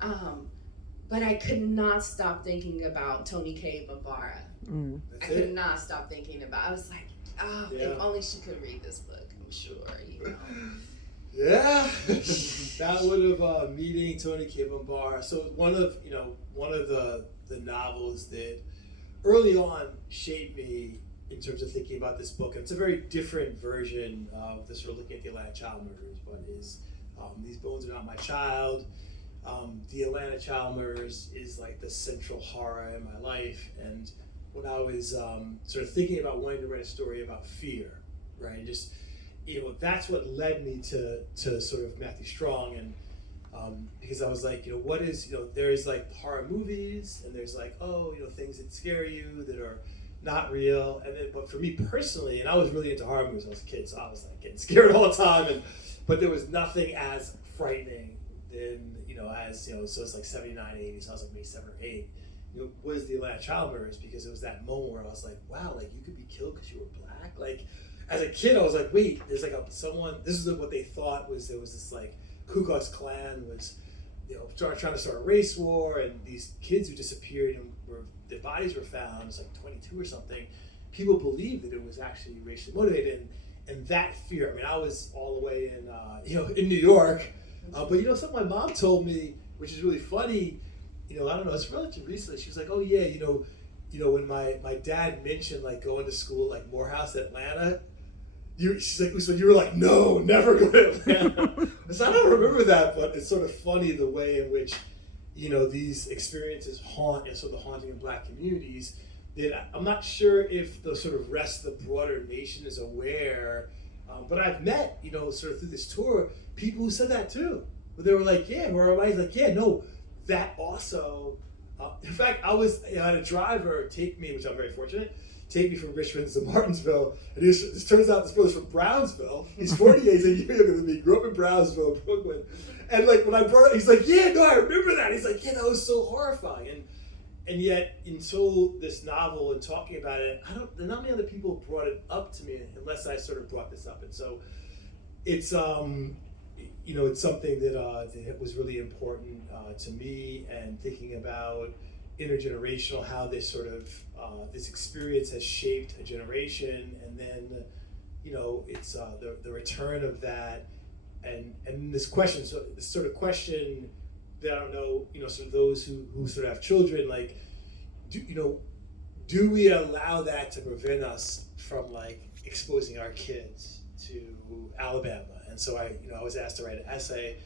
But I could not stop thinking about Tony K. Bambara. I could not stop thinking about. I was like, oh, if only she could read this book. I'm sure, Yeah, that would have meeting Tony K. Bambara. So one of the novels that early on shaped me in terms of thinking about this book, and it's a very different version of the sort of looking at the Atlanta child murders, but is These Bones Are Not My Child. The Atlanta child murders is like the central horror in my life, and when I was sort of thinking about wanting to write a story about fear, right, and just that's what led me to sort of Matthew Strong, and because I was like, what is, there's like horror movies, and there's like, things that scare you that are not real, and then, but for me personally, and I was really into horror movies when I was a kid, so I was like getting scared all the time, but there was nothing as frightening than, so it's like 79, 80, so I was like maybe 7 or 8, was the Atlanta child murders, because it was that moment where I was like, wow, like you could be killed because you were black, like. As a kid, I was like, wait, there's like someone, this is what they thought was, there was this like Ku Klux Klan was, trying to start a race war, and these kids who disappeared and their bodies were found, it was like 22 or something. People believed that it was actually racially motivated, and that fear, I mean, I was all the way in New York, but something my mom told me, which is really funny, I don't know, it's relatively recently, she was like, oh yeah, when my dad mentioned like going to school like Morehouse, Atlanta, she's like, so you were like, no, never go to Atlanta. So I don't remember that, but it's sort of funny the way in which, these experiences haunt, sort of the haunting of black communities, that I'm not sure if the sort of rest of the broader nation is aware, but I've met, sort of through this tour, people who said that too. But they were like, yeah, where everybody's like, yeah, no, that also, in fact, I had a driver take me, which I'm very fortunate, take me from Richmond to Martinsville, and this turns out this brother's from Brownsville. He's 48, he's a year younger than me, grew up in Brownsville, Brooklyn. And like when I brought it, he's like, yeah, no, I remember that. He's like, yeah, that was so horrifying. And yet, until this novel and talking about it, not many other people brought it up to me unless I sort of brought this up. And so it's, it's something that was really important to me, and thinking about intergenerational, how this sort of this experience has shaped a generation, and then it's the return of that, and this question, so this sort of question that I don't know, sort of those who sort of have children, like, do we allow that to prevent us from like exposing our kids to Alabama? And so I was asked to write an essay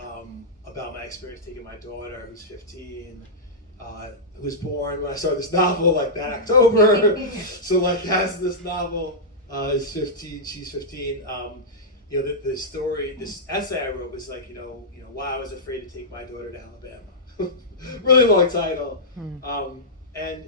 about my experience taking my daughter, who's 15, who was born when I started this novel, like that October. So like as this novel is 15, she's 15. The story, this essay I wrote was like, why I was afraid to take my daughter to Alabama. Really long title. And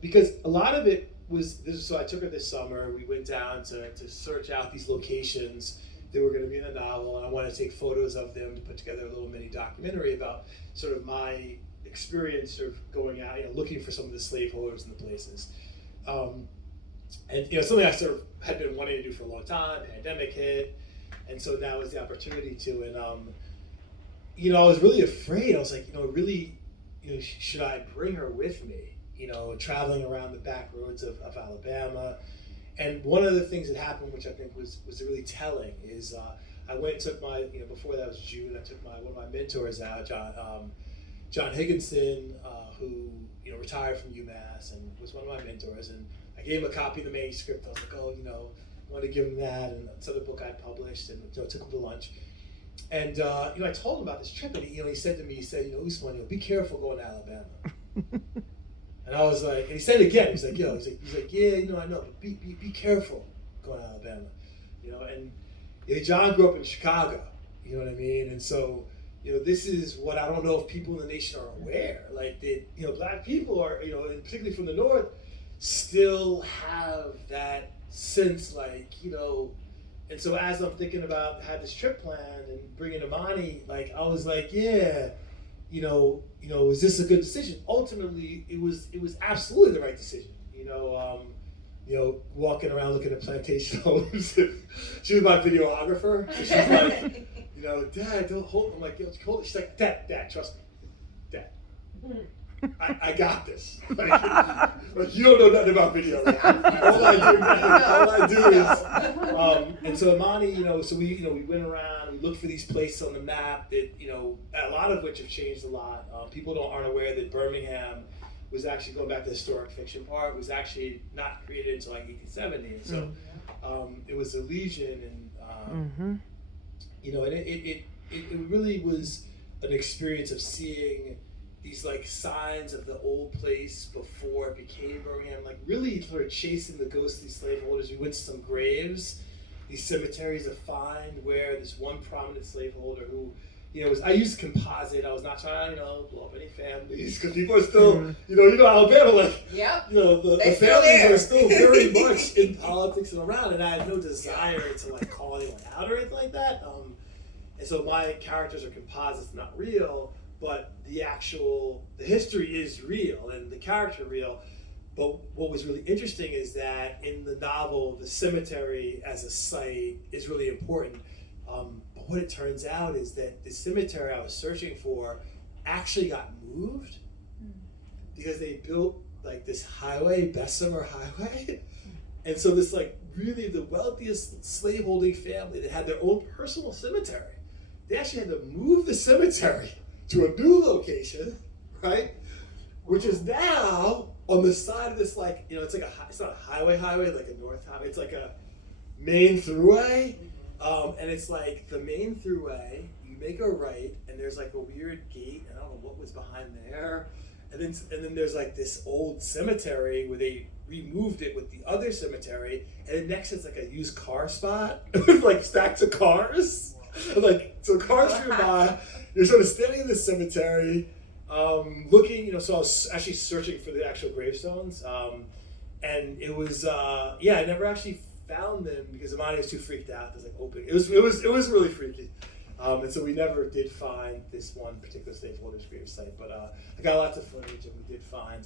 because a lot of it was this. So I took her this summer. We went down to search out these locations that were going to be in the novel, and I wanted to take photos of them to put together a little mini documentary about sort of my experience of going out, looking for some of the slaveholders and the places. And something I sort of had been wanting to do for a long time. Pandemic hit, and so now was the opportunity to. And I was really afraid. I was like, really, should I bring her with me? Traveling around the back roads of Alabama. And one of the things that happened, which I think was really telling, is I went and took my, before that was June, I took one of my mentors out, John Higginson, who retired from UMass and was one of my mentors, and I gave him a copy of the manuscript. I was like, I want to give him that, and this other book I published, and took him to lunch. And I told him about this trip, and he said to me, Ousmane, be careful going to Alabama. And I was like, and he said it again. He's like, yeah, I know, but be careful going to Alabama, And John grew up in Chicago, you know what I mean? And so, this is what I don't know if people in the nation are aware, like that, black people are, and particularly from the North, still have that sense, like, and so as I'm thinking about, had this trip planned and bringing Imani, like, I was like, yeah, is this a good decision? Ultimately, it was absolutely the right decision. Walking around looking at plantation homes. She was my videographer. So she's like, Dad, don't hold. I'm like, hold it. She's like, Dad, trust me. Dad, I got this. Like you don't know nothing about video. Right? all I do is, and so Imani, so we went around, we looked for these places on the map that, a lot of which have changed a lot. People aren't aware that Birmingham was actually, going back to the historic fiction part, was actually not created until like 1870. So it was a legion, and it really was an experience of seeing these like signs of the old place before it became Birmingham, like really sort of chasing the ghosts of these slaveholders. We went to some graves, these cemeteries to find where this one prominent slaveholder who, I used composite. I was not trying to, blow up any families, because people are still, Alabama, like, the families are still very much in politics and around, and I had no desire to like call anyone out or anything like that. And so my characters are composites, not real, but the history is real and the character real. But what was really interesting is that in the novel, the cemetery as a site is really important. But what it turns out is that the cemetery I was searching for actually got moved because they built like this highway, Bessemer Highway. And so this like really the wealthiest slaveholding family that had their own personal cemetery, they actually had to move the cemetery to a new location, right? Which is now on the side of this, like, it's like it's not a highway, like a north highway, it's like a main throughway. And it's like the main throughway, you make a right, and there's like a weird gate, and I don't know what was behind there. And then there's like this old cemetery where they removed it with the other cemetery, and then next it's like a used car spot with like stacks of cars. Like, so cars drive by, you're sort of standing in this cemetery, looking, so I was actually searching for the actual gravestones, and it was, I never actually found them because Imani was too freaked out. It was like open. It was really freaky, and so we never did find this one particular slaveholder's grave site. But I got lots of footage, and we did find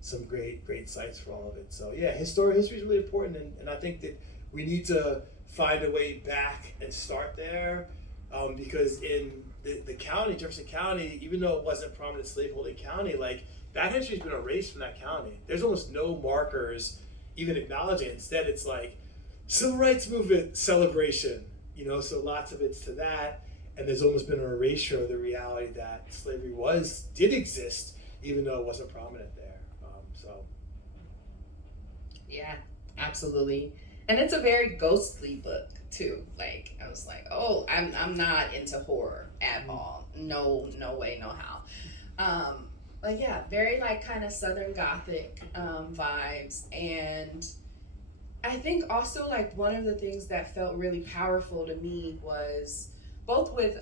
some great sites for all of it. So yeah, history is really important, and I think that we need to find a way back and start there, because in the county, Jefferson County, even though it wasn't a prominent slaveholding county, like that history's been erased from that county. There's almost no markers even acknowledging it. Instead, it's like civil rights movement celebration, so lots of it's to that, and there's almost been an erasure of the reality that slavery did exist, even though it wasn't prominent there. Yeah, absolutely. And it's a very ghostly book too. Like, I was like, oh, I'm not into horror at all. No way, no how. But yeah, very like kind of Southern Gothic vibes. And I think also like one of the things that felt really powerful to me was both with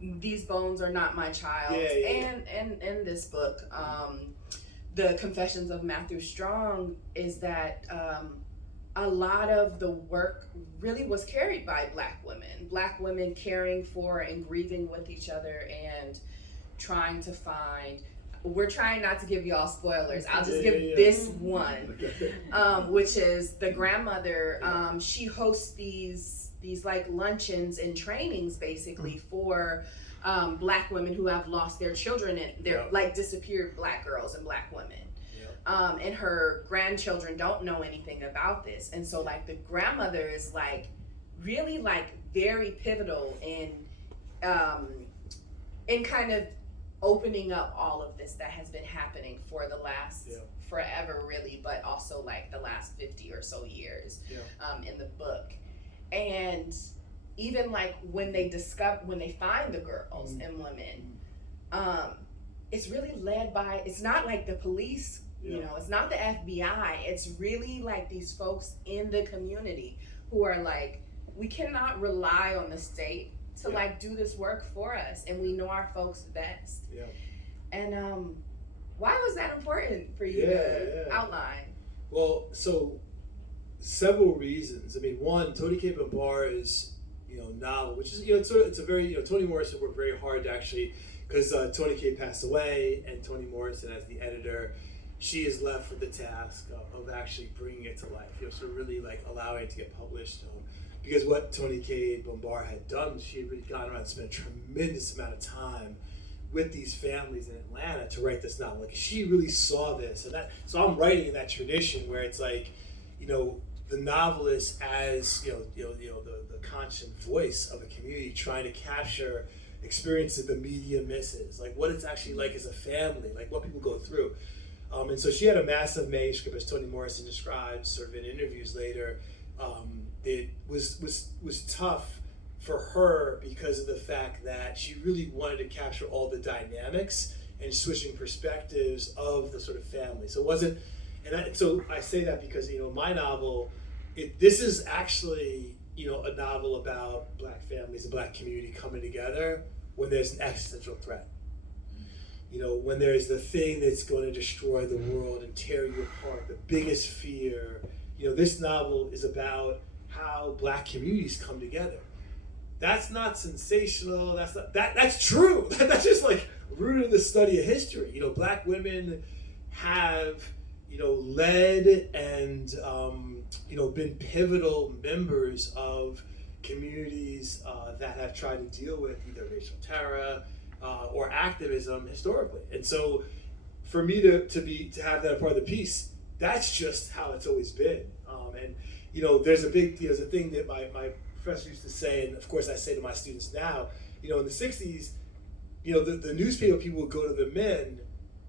These Bones Are Not My Child and in this book, The Confessions of Matthew Strong, is that a lot of the work really was carried by Black women caring for and grieving with each other and trying to find. We're trying not to give y'all spoilers. I'll just give this one, which is the grandmother. She hosts these like luncheons and trainings basically for Black women who have lost their children and they're like disappeared Black girls and Black women. And her grandchildren don't know anything about this. And so like the grandmother is like really like very pivotal in kind of opening up all of this that has been happening for the last forever really, but also like the last 50 or so years in the book. And even like when they find the girls and women, it's really led by, it's not like the police, it's not the FBI, it's really like these folks in the community who are like, we cannot rely on the state to like do this work for us, and we know our folks best. And why was that important for you to outline? Well, so several reasons. I mean, one, Tony K. Bambar's novel, which is it's a very Toni Morrison worked very hard to actually, because Tony K. passed away, and Toni Morrison as the editor, she is left with the task of actually bringing it to life. So really like allowing it to get published. Because what Toni K. Bambar had done, she had really gone around and spent a tremendous amount of time with these families in Atlanta to write this novel. Like she really saw this, and so I'm writing in that tradition where it's like, the novelist as the conscious voice of a community trying to capture experiences the media misses, like what it's actually like as a family, like what people go through. And so she had a massive manuscript, as Toni Morrison describes sort of in interviews later. It was tough for her because of the fact that she really wanted to capture all the dynamics and switching perspectives of the sort of family. So it wasn't, so I say that because my novel, this is actually a novel about Black families, a Black community coming together when there's an existential threat. When there's the thing that's going to destroy the world and tear you apart, the biggest fear. This novel is about how Black communities come together. That's not sensational. That's true. That's just like rooted in the study of history. Black women have, led and, been pivotal members of communities that have tried to deal with either racial terror or activism historically. And so for me to have that part of the piece, that's just how it's always been. There's a thing that my professor used to say, and of course I say to my students now, in the 60s, the newspaper people would go to the men,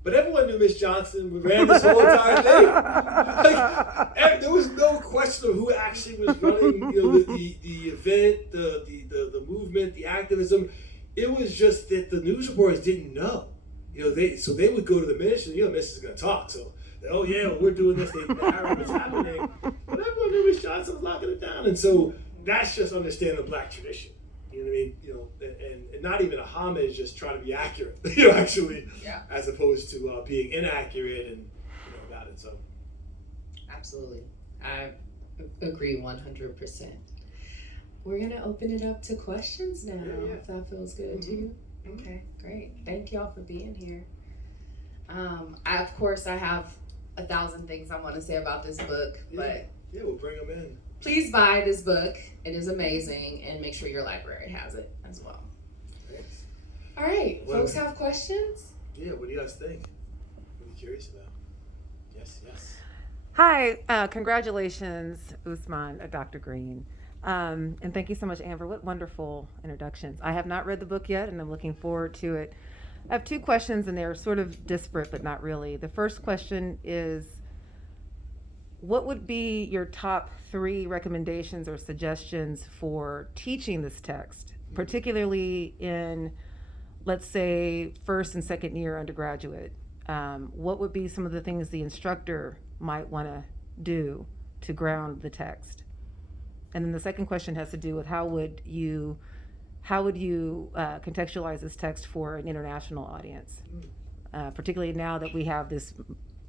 but everyone knew Miss Johnson ran this whole entire thing. Like, there was no question of who actually was running, the event, the movement, the activism. It was just that the news reporters didn't know. They would go to the minister, Miss is going to talk, so. Oh yeah, we're doing this. They narrow what's happening, but everyone knew Miss Johnson was locking it down, and so that's just understanding the Black tradition. You know what I mean? And not even a homage, just trying to be accurate. Actually, yeah. As opposed to being inaccurate and about it. So, absolutely, I agree 100%. We're gonna open it up to questions now. Yeah. If that feels good to you. Okay, great. Thank y'all for being here. I have 1,000 things I want to say about this book, but we'll bring them in. Please buy this book. It is amazing, and make sure your library has it as well. Thanks. All right, folks have questions? Yeah, what do you guys think? What are you curious about? Yes. Hi, congratulations, Ousmane, Dr. Greene. And thank you so much, Amber. What wonderful introductions. I have not read the book yet, and I'm looking forward to it. I have two questions, and they're sort of disparate, but not really. The first question is, what would be your top 3 recommendations or suggestions for teaching this text, particularly in, let's say, first and second year undergraduate? What would be some of the things the instructor might want to do to ground the text? And then the second question has to do with how would you contextualize this text for an international audience, particularly now that we have this,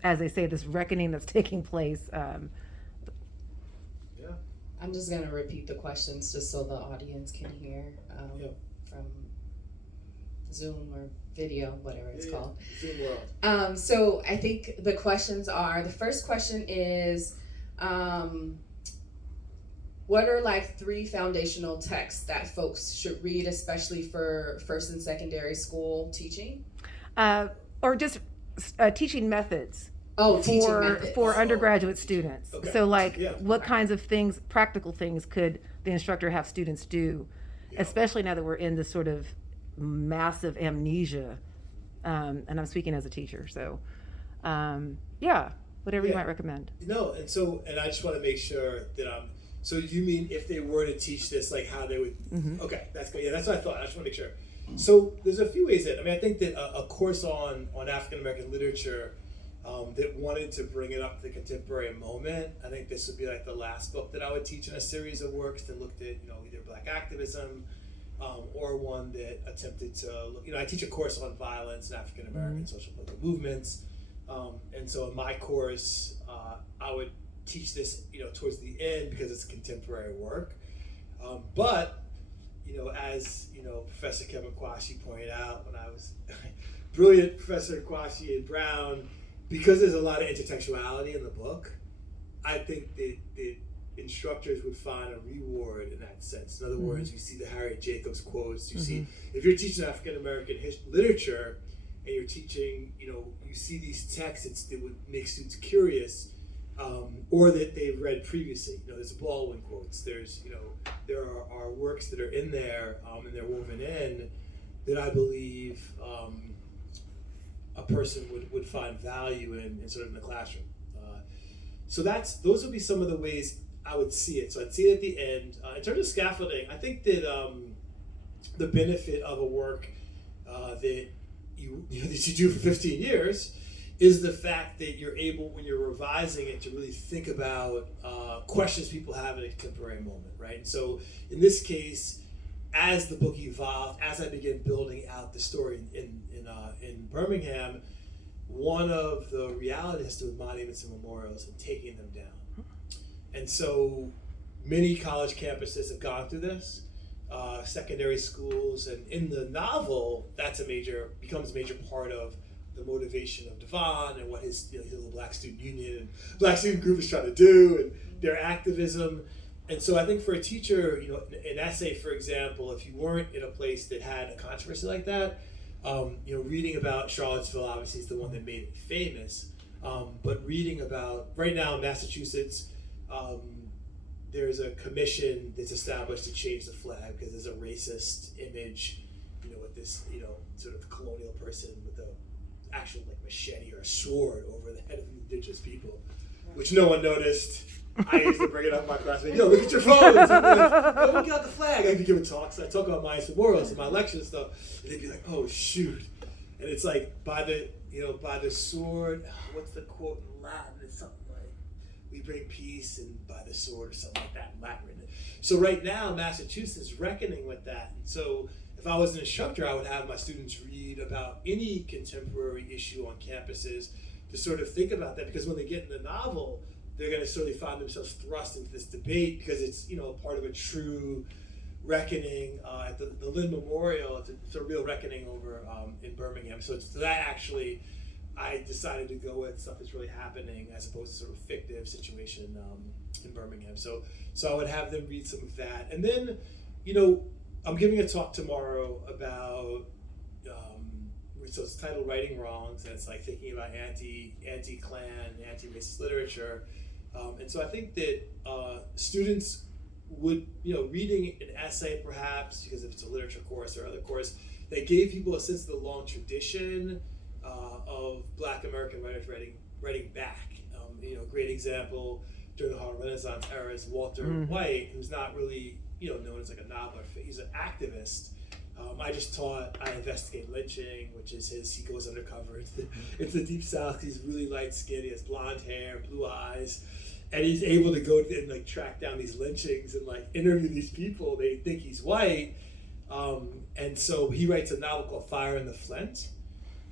as they say, this reckoning that's taking place. I'm just going to repeat the questions just so the audience can hear from Zoom or video, whatever it's called. Zoom world. So I think the questions are, the first question is, what are like 3 foundational texts that folks should read, especially for first and secondary school teaching? Or just teaching methods. Teaching methods. For undergraduate students. Okay. So what kinds of things, practical things, could the instructor have students do, especially now that we're in this sort of massive amnesia, and I'm speaking as a teacher, so whatever you might recommend. And I just want to make sure that so you mean if they were to teach this, like how they would, okay, that's good. Yeah, that's what I thought. I just want to make sure. So there's a few ways I think that a course on African-American literature that wanted to bring it up to the contemporary moment, I think this would be like the last book that I would teach in a series of works that looked at, either Black activism or one that attempted to look, I teach a course on violence and African-American social political movements. And so in my course, I would teach this, towards the end because it's contemporary work. But, as, Professor Kevin Kwashi pointed out when I was brilliant Professor Kwashi and Brown, because there's a lot of intertextuality in the book, I think that instructors would find a reward in that sense. In other words, you see the Harriet Jacobs quotes. You see, if you're teaching African American literature, and you're teaching, you see these texts that would make students curious, or that they've read previously. There's Baldwin quotes. There's, there are works that are in there, and they're woven in, that I believe a person would find value in sort of in the classroom. So those would be some of the ways I would see it. So I'd see it at the end. In terms of scaffolding, I think that the benefit of a work that that you do for 15 years is the fact that you're able, when you're revising it, to really think about questions people have in a contemporary moment, right? And so in this case, as the book evolved, as I began building out the story in Birmingham, one of the realities has to do with monuments and memorials and taking them down. And so many college campuses have gone through this, secondary schools, and in the novel, becomes a major part of the motivation of Devon and what his little Black Student Union and Black Student Group is trying to do, and their activism. And so I think for a teacher, an essay, for example, if you weren't in a place that had a controversy like that, reading about Charlottesville obviously is the one that made it famous, but reading about, right now in Massachusetts, there's a commission that's established to change the flag because there's a racist image, with this, sort of colonial person with a actual machete or a sword over the head of indigenous people, which no one noticed. I used to bring it up in my class, look at your phones. And look out the flag. I'd be giving talks. I talk about my memorials and my lectures and stuff, and they'd be like, "Oh shoot!" And it's like by the sword. What's the quote in Latin? It's something like, "We bring peace and by the sword," or something like that in Latin. So right now, Massachusetts is reckoning with that, and so if I was an instructor, I would have my students read about any contemporary issue on campuses to sort of think about that, because when they get in the novel, they're going to sort of find themselves thrust into this debate, because it's part of a true reckoning at the Lynn Memorial. It's a real reckoning over in Birmingham. So it's that actually I decided to go with stuff that's really happening as opposed to sort of fictive situation in Birmingham. So I would have them read some of that, and then I'm giving a talk tomorrow about. So it's titled "Writing Wrongs," and it's like thinking about anti-Klan, anti-racist literature. And so I think that students would, reading an essay perhaps, because if it's a literature course or other course, that gave people a sense of the long tradition of Black American writers writing back. A great example during the Harlem Renaissance era is Walter White, who's not really, known as like a noveler. He's an activist. I investigate lynching, which is he goes undercover into the Deep South. He's really light skinned, he has blonde hair, blue eyes, and he's able to go and track down these lynchings and interview these people. They think he's white, and so he writes a novel called Fire in the Flint.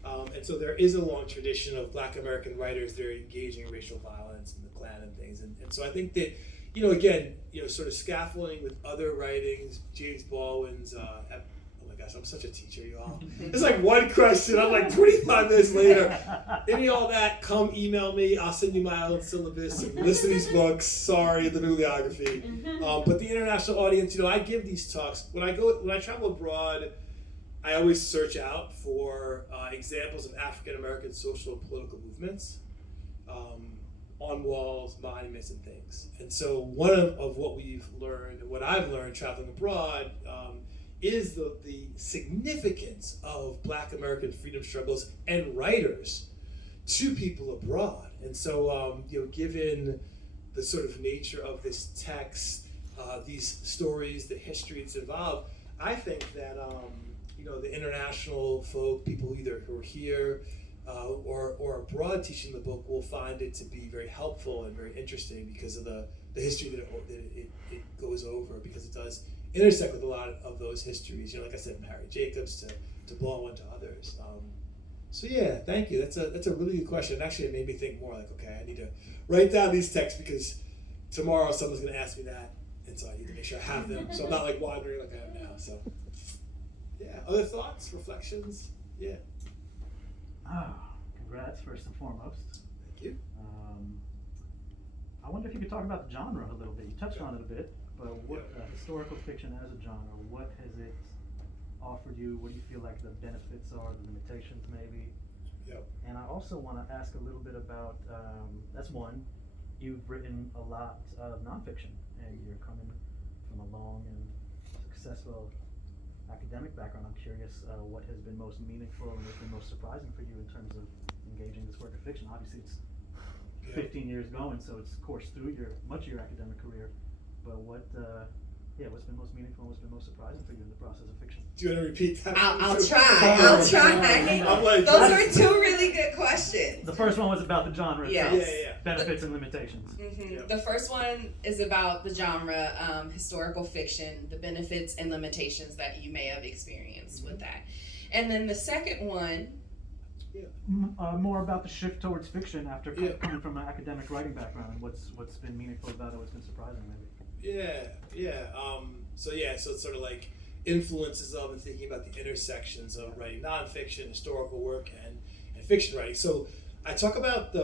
And so there is a long tradition of Black American writers that are engaging in racial violence and the Klan and things. And so I think that, again, sort of scaffolding with other writings, James Baldwin's, gosh, I'm such a teacher, y'all. It's like one question. I'm like 25 minutes later. Any of all that, come email me. I'll send you my own syllabus. Listen to these books. Sorry, the bibliography. But the international audience, I give these talks. When I travel abroad, I always search out for examples of African American social and political movements on walls, monuments, and things. And so one of what we've learned, and what I've learned traveling abroad, is the significance of Black American freedom struggles and writers to people abroad. And so, given the sort of nature of this text, these stories, the history that's involved, I think that, the international folk, people either who are here or abroad teaching the book, will find it to be very helpful and very interesting because of the history that it goes over, because it does intersect with a lot of those histories, like I said, from Harriet Jacobs to Baldwin to others. So yeah, thank you. That's a really good question. Actually, it made me think more okay, I need to write down these texts because tomorrow someone's going to ask me that, and so I need to make sure I have them, so I'm not wandering like I am now. So yeah, other thoughts, reflections? Yeah. Congrats first and foremost. Thank you. I wonder if you could talk about the genre a little bit. You touched on it a bit, but what historical fiction as a genre, what has it offered you? What do you feel like the benefits are, the limitations maybe? Yep. And I also want to ask a little bit about, that's one, you've written a lot of nonfiction, and you're coming from a long and successful academic background. I'm curious what has been most meaningful and what's been most surprising for you in terms of engaging this work of fiction. Obviously, it's 15 years going, so it's coursed through much of your academic career. But what's been most meaningful and what's been most surprising for you in the process of fiction? Do you want to repeat that? I'll try. I'm like, Those are two really good questions. The first one was about the genre Yes. itself, benefits and limitations. Mm-hmm. Yep. The first one is about the genre, historical fiction, the benefits and limitations that you may have experienced with that. And then the second one, More about the shift towards fiction after coming from an academic writing background, and what's been meaningful about it, what's been surprising maybe. So it's sort of like influences of and thinking about the intersections of writing nonfiction, historical work, and fiction writing. So I talk about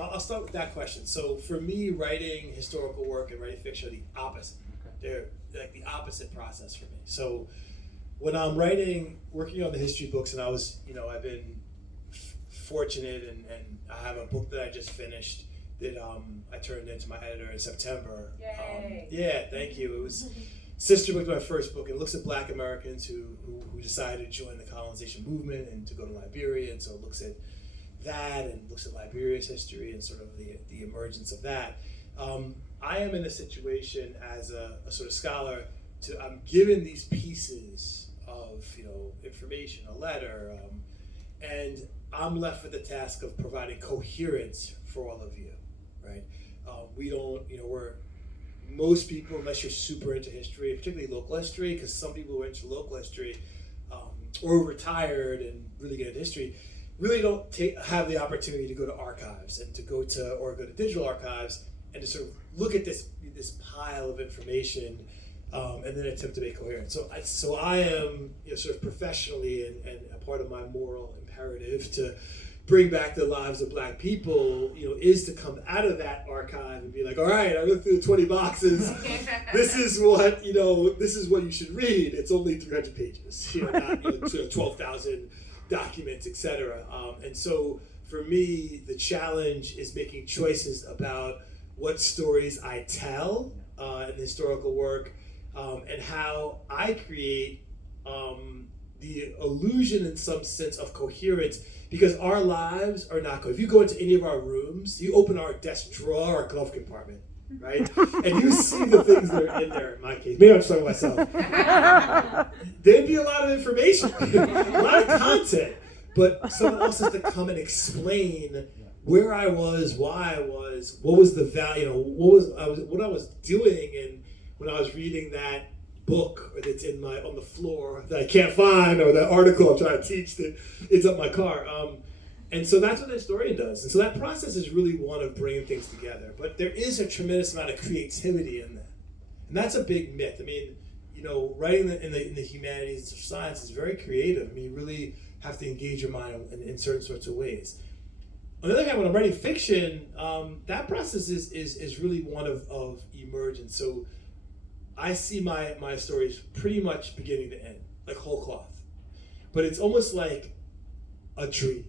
I'll start with that question. So for me, writing historical work and writing fiction are the opposite. Okay. They're like the opposite process for me. So when I'm working on the history books, and I've been fortunate and I have a book that I just finished that I turned into my editor in September. Yay. Thank you. It was sister book to my first book. It looks at Black Americans who decided to join the colonization movement and to go to Liberia, and so it looks at that and looks at Liberia's history and sort of the emergence of that. I am in a situation as a sort of scholar I'm given these pieces of information, a letter, and I'm left with the task of providing coherence for all of you, right? We don't, most people, unless you're super into history, particularly local history, because some people who are into local history or retired and really get into history, really don't have the opportunity to go to archives and to go to digital archives and to sort of look at this pile of information and then attempt to make coherence. So I am sort of professionally and a part of my moral imperative to bring back the lives of Black people, is to come out of that archive and be like, all right, I looked through the 20 boxes. This is what you should read. It's only 300 pages, not 12,000 documents, etc. And so for me, the challenge is making choices about what stories I tell in the historical work, and how I create the illusion in some sense of coherence, because our lives are not if you go into any of our rooms, you open our desk drawer or glove compartment, right? And you see the things that are in there, in my case. Maybe I'm just talking myself. There'd be a lot of information, a lot of content, but someone else has to come and explain where I was, why I was, what was the value, what I was doing, and when I was reading that book that's on the floor that I can't find, or that article I'm trying to teach that it's up my car. And so that's what the historian does. And so that process is really one of bringing things together. But there is a tremendous amount of creativity in that. And that's a big myth. I mean, writing in the humanities or science is very creative. I mean, you really have to engage your mind in certain sorts of ways. On the other hand, when I'm writing fiction, that process is really one of emergence. So I see my stories pretty much beginning to end, like whole cloth. But it's almost like a dream.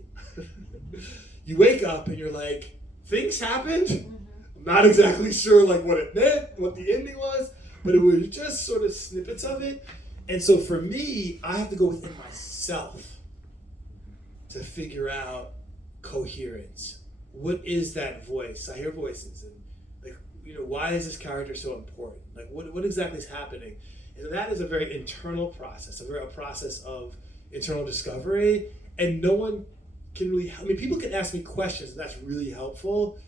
You wake up and you're like, things happened. I'm not exactly sure what it meant, what the ending was, but it was just sort of snippets of it. And so for me, I have to go within myself to figure out coherence. What is that voice? I hear voices, and why is this character so important? What exactly is happening? And that is a very internal process, a process of internal discovery, and no one can really help. I mean, people can ask me questions, and that's really helpful,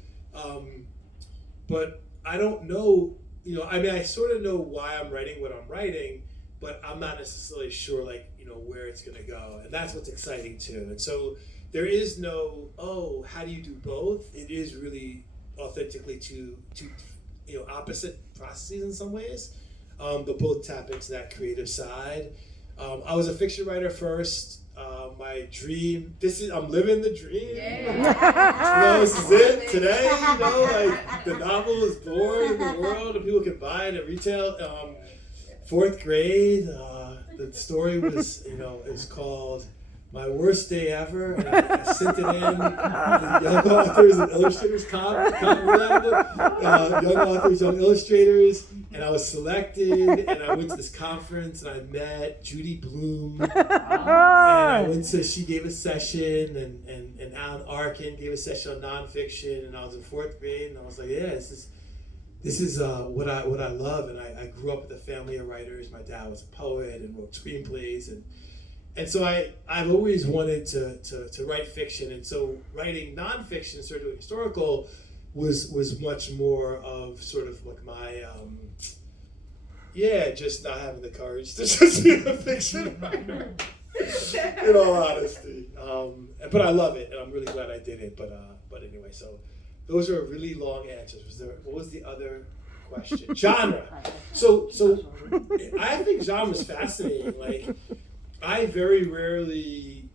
but I don't know, I sort of know why I'm writing what I'm writing, but I'm not necessarily sure, where it's going to go, and that's what's exciting too. And so there is no, how do you do both? It is really authentically two opposite processes in some ways, but both tap into that creative side. I was a fiction writer first, my dream. I'm living the dream. Yeah. This is it today. Like the novel is born in the world, and people can buy it at retail. 4th grade. The story was, it's called My Worst Day Ever, and I sent it in. Young Authors and Illustrators Young Authors, Young Illustrators, and I was selected, and I went to this conference, and I met Judy Bloom, and she gave a session, and Alan Arkin gave a session on nonfiction, and I was in 4th grade, and I was like, yeah, this is what I love, and I grew up with a family of writers. My dad was a poet and wrote screenplays, and so I've always wanted to write fiction, and so writing nonfiction, sort of historical, was much more of sort of like my just not having the courage to just be a fiction writer. In all honesty, but I love it, and I'm really glad I did it. But anyway, so. Those are really long answers. What was the other question? Genre. So I think genre is fascinating. Like, I very rarely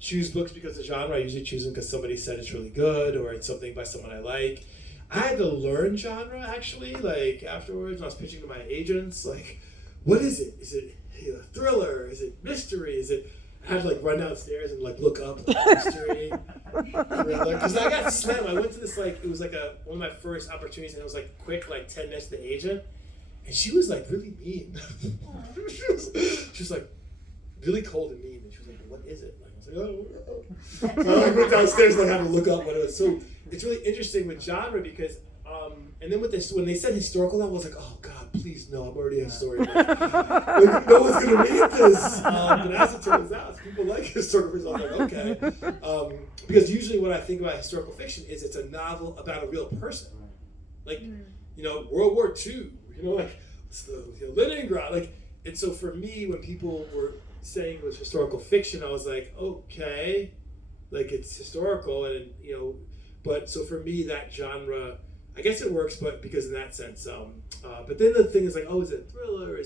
choose books because of genre. I usually choose them because somebody said it's really good or it's something by someone I like. I had to learn genre, actually, like, afterwards when I was pitching to my agents. Like, what is it? Is it a thriller? Is it mystery? I had to run downstairs and look up mystery, thriller, because I got slammed. I went to this it was one of my first opportunities, and it was quick 10 minutes to the agent, and she was really mean. she was really cold and mean, and she was like, "What is it?" I was like, "Oh." So I went downstairs and I had to look up what it was. So it's really interesting with genre because, and then when they said historical novel, I was like, "Oh God, please no! I'm already a historian. No one's gonna read this." But as it turns out, people like historical fiction. I was like, okay, because usually when I think about historical fiction, it's a novel about a real person, World War II, it's the Leningrad, and so for me, when people were saying it was historical fiction, I was like, okay, it's historical, and but so for me that genre. I guess it works, but because in that sense, but then the thing is is it a thriller?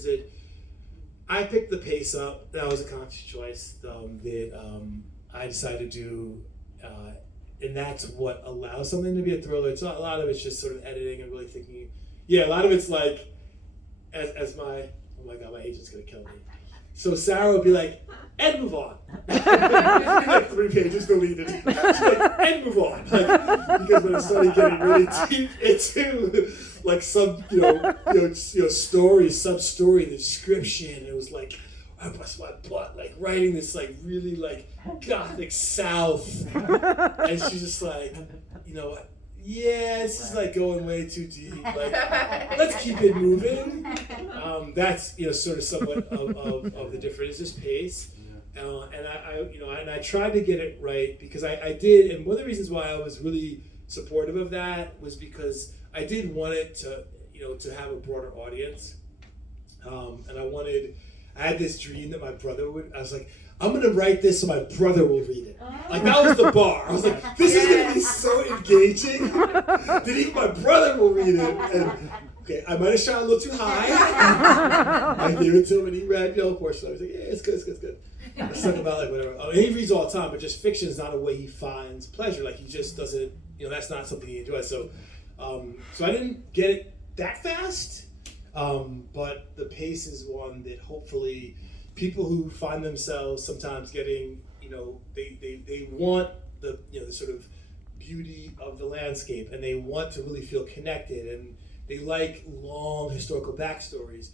I picked the pace up. That was a conscious choice that I decided to do, and that's what allows something to be a thriller. It's not, a lot of it's just sort of editing and really thinking. Yeah, a lot of it's as my, oh my God, my agent's gonna kill me. So Sarah would be like, and move on. 3 pages deleted. She's like, and move on. Because when I started getting really deep into some story, sub-story, the description, it was I bust my butt writing this really gothic South. And she's just yeah, this is going way too deep. Let's keep it moving. That's sort of somewhat of the difference. Is this pace, and I tried to get it right because I did. And one of the reasons why I was really supportive of that was because I did want it to have a broader audience, and I had this dream that my brother would. I was like, I'm gonna write this so my brother will read it. That was the bar. I was like, this is gonna be so engaging that even my brother will read it. And okay, I might have shot a little too high. I gave it to him and he read, a portion. I was like, yeah, it's good. Let's talk about whatever. And he reads all the time, but just fiction is not a way he finds pleasure. He just doesn't. That's not something he enjoys. So I didn't get it that fast, but the pace is one that hopefully. People who find themselves sometimes getting, they want the sort of beauty of the landscape, and they want to really feel connected, and they like long historical backstories.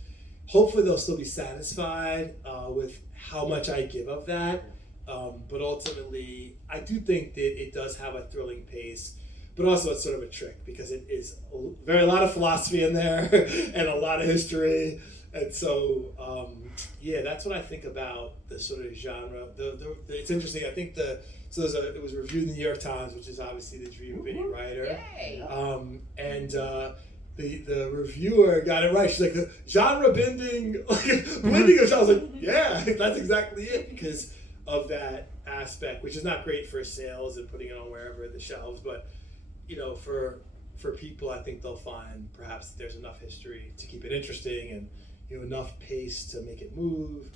Hopefully they'll still be satisfied with how much I give of that, but ultimately I do think that it does have a thrilling pace, but also it's sort of a trick because it is a lot of philosophy in there and a lot of history. And so, that's what I think about the sort of genre. It's interesting. I think it was reviewed in the New York Times, which is obviously the dream of any writer. And the reviewer got it right. She's like, the genre blending of genre. I was like, yeah, that's exactly it because of that aspect, which is not great for sales and putting it on wherever the shelves, but for people, I think they'll find perhaps there's enough history to keep it interesting and enough pace to make it move.